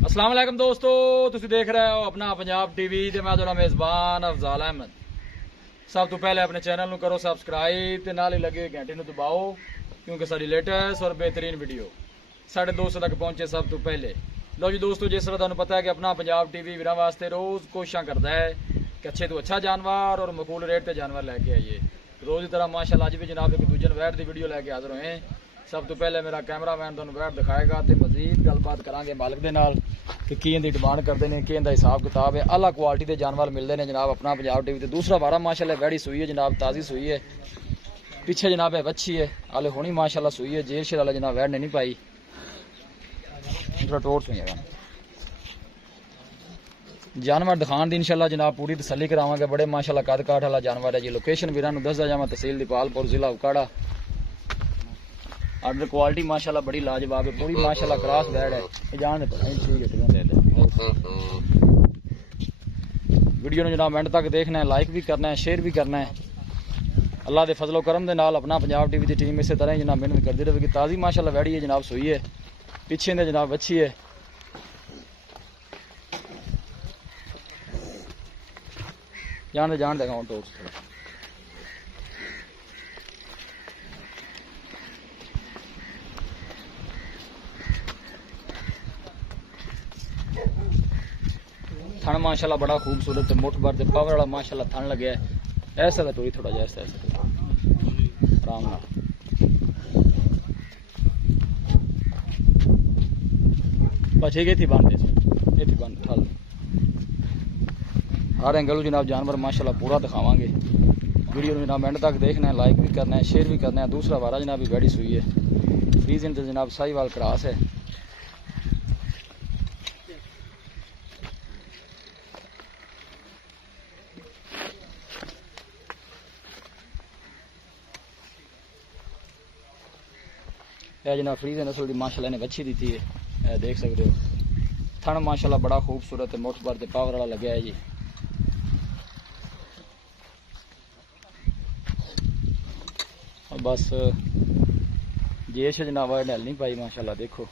अस्सलाम वालेकुम दोस्तों, तुसीं देख रहे हो अपना पंजाब टीवी ते मैं तुहाडा मेज़बान अफजाल अहमद। सब तो पहले अपने चैनल नूं करो सबसक्राइब ते नाल ही लगे घंटे नूं दबाओ, क्योंकि साडी लेटेस्ट और बेहतरीन वीडियो साढ़े दोस्तों तक पहुंचे सब तो पहले। लो जी दोस्तों, जिस तरह तुहानूं पता है कि अपना पंजाब टीवी वीरां वास्ते रोज़ कोशिशां करता है कि अच्छे तो अच्छा जानवर और मकूल रेट ते जानवर लैके आइए। रोज़ की तरह माशाअल्लाह अज भी जनाब एक दूजन वैट की वीडियो लैके हाज़र होए। सब तो पहले मेरा कैमरामैन तुहानूं वैट दिखाएगा तो मजीद गलबात करांगे मालिक दे नाल कि की इहदी डिमांड करते हैं, कि इहदा हिसाब किताब है। अला क्वालिटी के जानवर मिलते हैं जनाब अपना पंजाब टीवी। दूसरा वारा माशाअल्लाह वैड़ी सूई है जनाब, ताज़ी सूई है। पिछे जनाब है वच्छी है, हाले होनी माशाअल्लाह सूई है। जेल शेर वाला जनाब वैट ने नहीं पाई, थोड़ा टोर सूई है। जानवर दिखाने की इंशाल्लाह जनाब पूरी तसल्ली करावांगे। बड़े माशाअल्लाह कद काठ वाला जानवर है जी। लोकेशन वीरां नूं दसदा जावां, तहसील दीपालपुर, जिला उकाड़ा। ऑर्डर क्वालिटी माशाअल्लाह बड़ी लाजवाब है, पूरी माशाअल्लाह क्रॉस बैड है। जान वीडियो नूं जनाब एंड तक देखना है, लाइक भी करना है, शेयर भी करना है। अल्लाह के फजलो करम दे नाल अपना पंजाब टीवी की टीम इस तरह ही जनाब मेहनत करती रहेगी। ताज़ी माशाअल्लाह वैड़ी है जनाब, सूई है। पिछे ने जनाब वच्छी है। जान देगा हूँ टोक्स थोड़ा थन माशाल्लाह बड़ा खूबसूरत है, मुठ भर से पावर वाला माशाल्लाह थन लगे है। ऐसा तो टोरी थोड़ा जैसा ऐसा आराम नाल बस ठीक है थी बंद ये थी बंद थल हर एंगल जनाब जानवर माशाल्लाह पूरा दिखावांगे। वीडियो में जनाब एंड तक देखना है, लाइक भी करना है, शेयर भी करना है। दूसरा वारा जनाब वैड़ी सूई है, फ्रीजन तो जनाब साहिवाल क्रॉस है। यह जनाब फ्रीजन असल की माशाल्लाह ने बच्ची दी थी है, देख सकते हो। थन माशाल्लाह बड़ा खूबसूरत है, मुठ भर से पावर वाला लगे है जी। बस जेश जनाब नैल नहीं पाई माशाल्लाह, देखो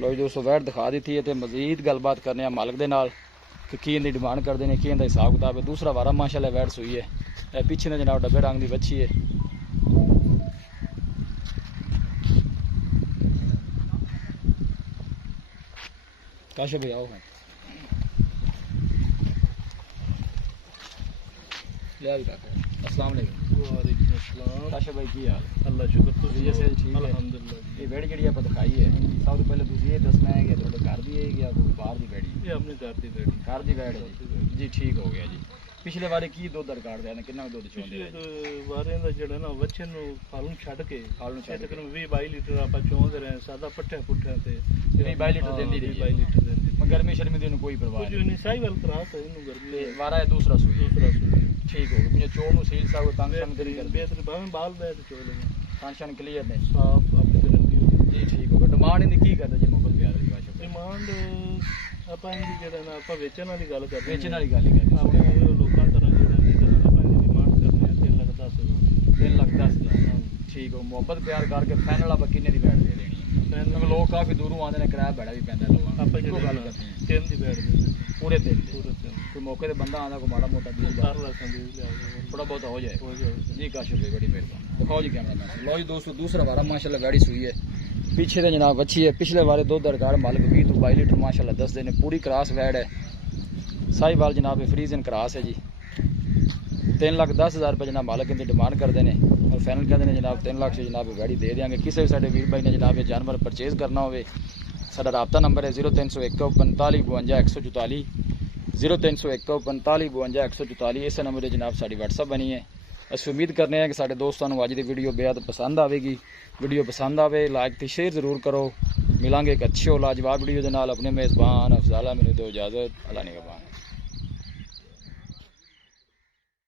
लो दोस्तों वैट दिखा दी है। तो मजीद गलबात करने मालिक दे नाल कि की इनकी डिमांड करते हैं, कि इनका हिसाब किताब है। दूसरा वारा माशाल्लाह वैट सूई है। पिछे ने जनाब डब्बे रंग की बच्ची है। काशो भाई आओ अस्सलाम वालेकुम। काशो भाई की हाल? अल्लाह शुक्र तो अल्हम्दुलिल्लाह। ये वेड़ जी आप दिखाई है, सब तो पहले तुम ये दसना है कि थोड़े घर की है या कोई बाहर की वेड़ी? ये अपने घर की वेड़ी। घर की वैड़ है जी, ठीक हो गया जी। पिछले बारे की दुध रिकॉर्ड देना कितना दुध चोंदे वारे दा जेड़ा ना बच्चे नु फालू छड़ के फालू छड़ तकरीबन 20-22 लीटर आप चोंदे रहे। सादा पट्ठे पुट्ठे ते 22 लीटर देंदी रही 22 लीटर देंदी। मैं गर्मी शर्मी दी कोई परवाह कुछ नहीं, साहिवाल क्रॉस है इनु गर्मी वारा है। दूसरा सूई ठीक हो गया। चोर नु सील साहब तंग संग तेरी कर बेहतर बावन बाल दे चोले टेंशन क्लियर ने साफ अपनी गारंटी जी, ठीक हो गया। डिमांड इनकी की करदा जी मुगल प्यार दी भाषा? डिमांड ਆਪਾਂ ਇਹਦੀ ਜਿਹੜਾ ਨਾ ਆਪਾਂ ਵੇਚਣ ਵਾਲੀ ਗੱਲ ਕਰਦੇ ਵੇਚਣ ਵਾਲੀ ਗੱਲ ਹੀ ਕਰਦੇ ਆਪਣੇ ਲੋਕਾਂ ਤਰ੍ਹਾਂ ਜਿਹੜਾ ਨਹੀਂ ਕਰਨਾ। ਆਪਾਂ ਇਹਦੀ ਡਿਮਾਂਡ ਕਰਨੇ ਆ 3 ਲੱਖ 10 ਹਜ਼ਾਰ। 3 ਲੱਖ 10 ਹਜ਼ਾਰ ਠੀਕ ਹੋ। ਮੁਹੱਬਤ ਪਿਆਰ ਕਰਕੇ ਫਾਈਨਲ ਆਪਾਂ ਕਿੰਨੇ ਦੀ ਬੈਠ ਦੇ ਦੇਣੀ? ਫਾਈਨਲ ਲੋਕ ਕਾਫੀ ਦੂਰੋਂ ਆਉਂਦੇ ਨੇ, ਕਿਰਾਇਆ ਬੜਾ ਵੀ ਪੈਂਦਾ ਲੋਕਾਂ। ਆਪਾਂ ਜਿਹੜੀ ਗੱਲ ਕਰਨੀ 3 ਦੀ ਬੈਠ ਦੇ पूरे दिन ਪੂਰੇ 3 कोई मौके पे बंदा आंदा कोई माड़ा मोटा बीस कर लखन दी थोड़ा बहुत हो जाए हो जाए जी। काशफ भाई बड़ी मेहरबानी। दिखाओ जी कैमरा मैन। लो जी दोस्तों दूसरा वारा माशाल्लाह वैड़ी सूई है। पीछे तो जनाब अच्छी है। पिछले वारे दो रिकॉर्ड मालिक 20 तो 22 लीटर माशाल्लाह 10 दिन पूरी क्रॉस वैड़ है। साहिवाल जनाब फ्रीजन क्रॉस है जी। 3 लाख 10 हज़ार रुपये जनाब मालिक इनकी डिमांड करते हैं और फाइनल कहते हैं जनाब 3 लाख से जनाब वैड़ी दे देंगे। किसी भी साढ़े वीर भाई ने जनाब ये जानवर परचेज करना हो साਡਾ राबता नंबर है 0301 45 52 144 0301 45 52 144। इस नंबर पर जनाब साड़ी व्हाट्सअप बनी है। ਅਸੀਂ ਉਮੀਦ ਕਰਨੇ ਹਾਂ ਕਿ ਸਾਡੇ ਦੋਸਤਾਂ ਨੂੰ ਅੱਜ ਦੀ ਵੀਡੀਓ ਬੇहद ਪਸੰਦ ਆਵੇਗੀ। ਵੀਡੀਓ ਪਸੰਦ ਆਵੇ ਲਾਈਕ ਤੇ ਸ਼ੇਅਰ ਜ਼ਰੂਰ ਕਰੋ। ਮਿਲਾਂਗੇ ਇੱਕ ਅੱਛੀ ਔਰ ਲਾਜਵਾਬ ਵੀਡੀਓ ਦੇ ਨਾਲ। ਆਪਣੇ ਮੇਜ਼ਬਾਨ ਅਫਜ਼ਾਲ ਅਹਿਮਦ ਨੂੰ ਦਿਓ ਇਜਾਜ਼ਤ। ਅੱਲਾ ਨਿਗਹਬਾਨ।